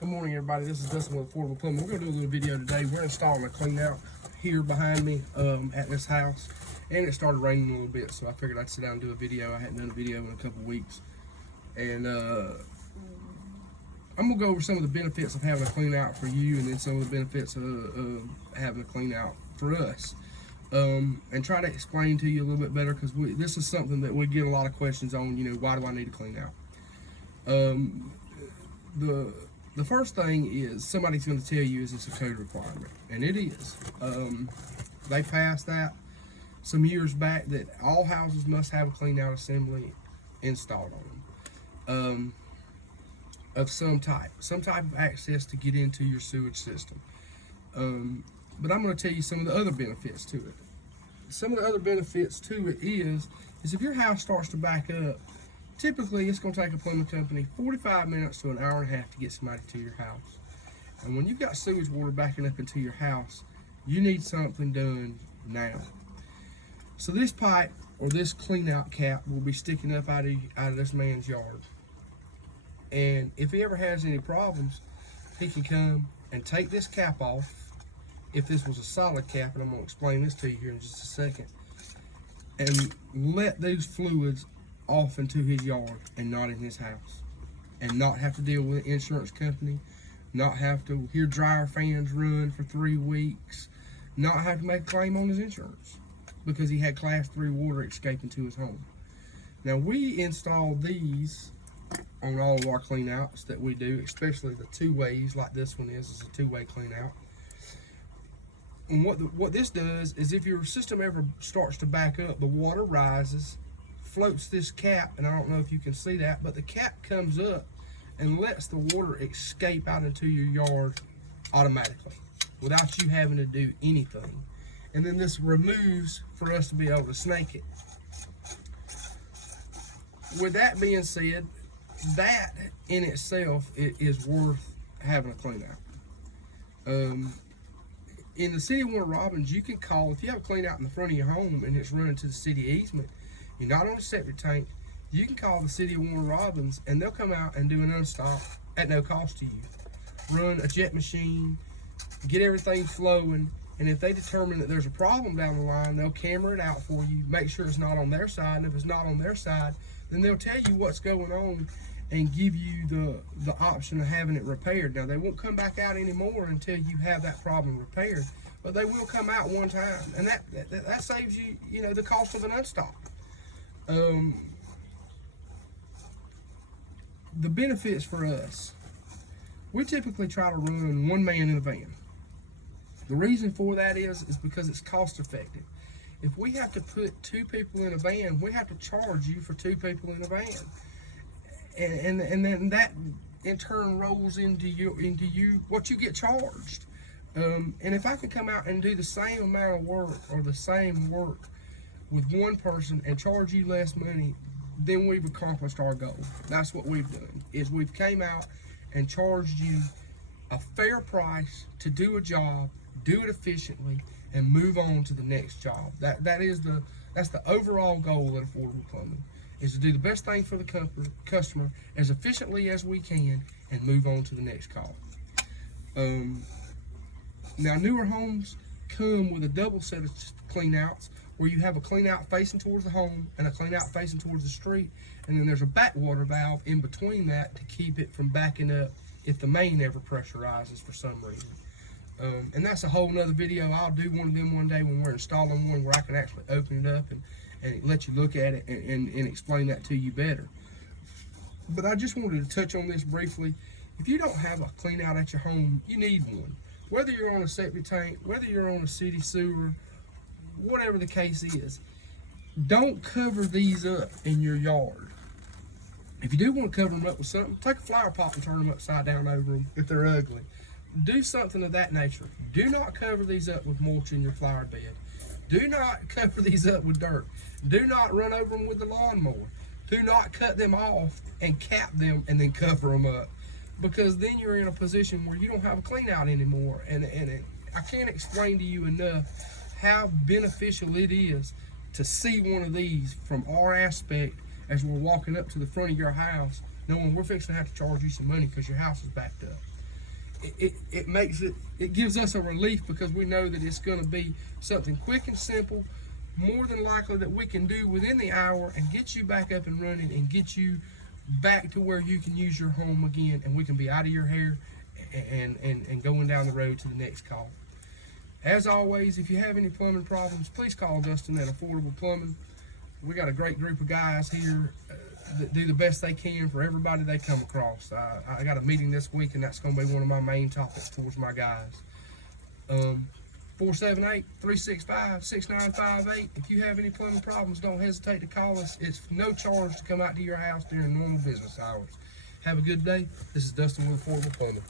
Good morning, everybody. This is Dustin with Affordable Plumbing. We're going to do a little video today. We're installing a Cleanout here behind me at this house. And it started raining a little bit, so I figured I'd sit down and do a video. I hadn't done a video in a couple weeks. And I'm going to go over some of the benefits of having a Cleanout for you, and then some of the benefits of having a Cleanout for us. And try to explain to you a little bit better, because this is something that we get a lot of questions on. You know, why do I need a Cleanout? The first thing is somebody's going to tell you is it's a code requirement, and it is. They passed that some years back that all houses must have a Cleanout assembly installed on them of some type of access to get into your sewage system. But I'm going to tell you some of the other benefits to it. Some of the other benefits to it is if your house starts to back up, typically it's going to take a plumbing company 45 minutes to an hour and a half to get somebody to your house. And when you've got sewage water backing up into your house, you need something done now. So this pipe or this Cleanout cap will be sticking up out of this man's yard. And if he ever has any problems, he can come and take this cap off. If this was a solid cap, and I'm going to explain this to you here in just a second, and let those fluids off into his yard and not in his house, and not have to deal with an insurance company, not have to hear dryer fans run for 3 weeks, not have to make a claim on his insurance because he had class 3 water escaping to his home. Now, we install these on all of our Cleanouts that we do, especially the 2-ways like this one is a 2-way Cleanout. And what this does is if your system ever starts to back up, the water rises, floats this cap, and I don't know if you can see that, but the cap comes up and lets the water escape out into your yard automatically without you having to do anything. And then this removes for us to be able to snake it. With that being said, that in itself is worth having a Cleanout. In the city of Warner Robins, you can call, if you have a Cleanout in the front of your home and it's running to the city easement, you're not on a septic tank, you can call the city of Warner Robins and they'll come out and do an unstop at no cost to you. Run a jet machine, get everything flowing, and if they determine that there's a problem down the line, they'll camera it out for you, make sure it's not on their side, and if it's not on their side, then they'll tell you what's going on and give you the option of having it repaired. Now, they won't come back out anymore until you have that problem repaired, but they will come out one time, and that saves you, the cost of an unstop. The benefits for us, we typically try to run one man in a van. The reason for that is because it's cost effective. If we have to put 2 people in a van, we have to charge you for 2 people in a van. And then that in turn rolls into you what you get charged. And if I can come out and do the same amount of work or the same work with one person and charge you less money, then we've accomplished our goal. That's what we've done, is we've came out and charged you a fair price to do a job, do it efficiently, and move on to the next job. That's the overall goal of Affordable Plumbing, is to do the best thing for the customer as efficiently as we can and move on to the next call. Now, newer homes come with a double set of Cleanouts, where you have a Cleanout facing towards the home and a Cleanout facing towards the street, and then there's a backwater valve in between that to keep it from backing up if the main ever pressurizes for some reason. And that's a whole nother video. I'll do one of them one day when we're installing one where I can actually open it up and let you look at it and explain that to you better. But I just wanted to touch on this briefly. If you don't have a Cleanout at your home, you need one. Whether you're on a septic tank, whether you're on a city sewer, whatever the case is, don't cover these up in your yard. If you do want to cover them up with something, take a flower pot and turn them upside down over them if they're ugly. Do something of that nature. Do not cover these up with mulch in your flower bed. Do not cover these up with dirt. Do not run over them with the lawnmower. Do not cut them off and cap them and then cover them up, because then you're in a position where you don't have a Cleanout anymore. And I can't explain to you enough how beneficial it is to see one of these from our aspect as we're walking up to the front of your house, knowing we're fixing to have to charge you some money because your house is backed up. it makes it gives us a relief because we know that it's going to be something quick and simple, more than likely that we can do within the hour and get you back up and running and get you back to where you can use your home again, and we can be out of your hair and going down the road to the next call. As always, if you have any plumbing problems, please call Dustin at Affordable Plumbing. We got a great group of guys here that do the best they can for everybody they come across. I got a meeting this week, and that's going to be one of my main topics towards my guys. 478-365-6958. If you have any plumbing problems, don't hesitate to call us. It's no charge to come out to your house during normal business hours. Have a good day. This is Dustin with Affordable Plumbing.